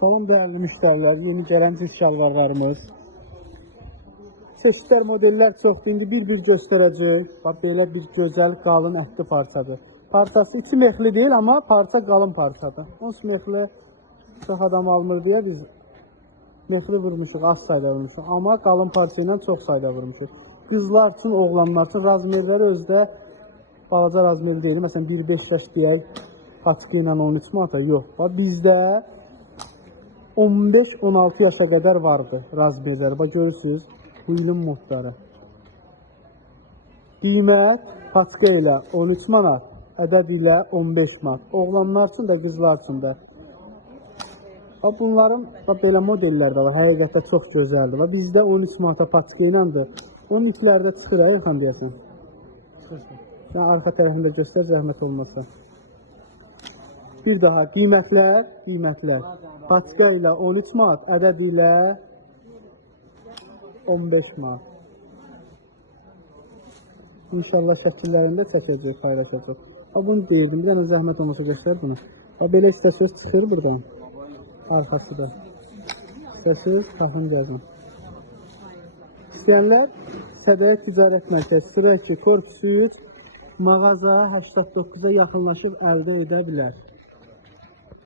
Salam değerli müşteriler, yeni gelen cins şalvarlarımız. Çeşitler, modeller çoxdur. İndi bir göstərəcək. Bax, belə bir gözəl, qalın ətli parçadır. Parçası içi mexli değil ama parça qalın parçadır. Ons mexli çox adam almır deyə biz mexli vurmuşuq, az sayda vurmuşuq. Amma qalın parça ilə çox sayda vurmuşuq. Qızlar üçün, oğlanlar üçün razmerləri özdə balaca razmer deyil. Məsələn, 1.5 yaş deyək, paçkı ilə 13 manata yox. Bax, bizdə 15-16 yaşa qədər vardı razmerləri. Bax, görürsünüz, bu ilin modları. Qiymət paçka ilə 13 manat, ədəd ilə 15 manat. Oğlanlar üçün də, qızlar üçün də. Bax, bunların belə modellər də var. Həqiqətdə çox gözəldir. Bax, bizdə 13 manata paçka iləndir. Onun ipləri də çıxır, Ayxan deyəsən. Çıxırsın. Yəni, arxa tərəfində göstər, zəhmət olmasa. Bir daha qiymətlər. Paçka ilə 13 manat, ədəd ilə 15 manat. İnşallah şəkillərində çəkəcək, paylaşacaq. Bunu deyirdim, bir dənə zəhmət olmasa göstər bunu. Belə istəsiz çıxır buradan. Arxası da. İstəsiz, taxın gəzin. İstəyənlər Sədəyə Ticarət Mərkəzi sıra 2, Korpus 3, mağaza 89-a yaxınlaşıb əldə edə bilər.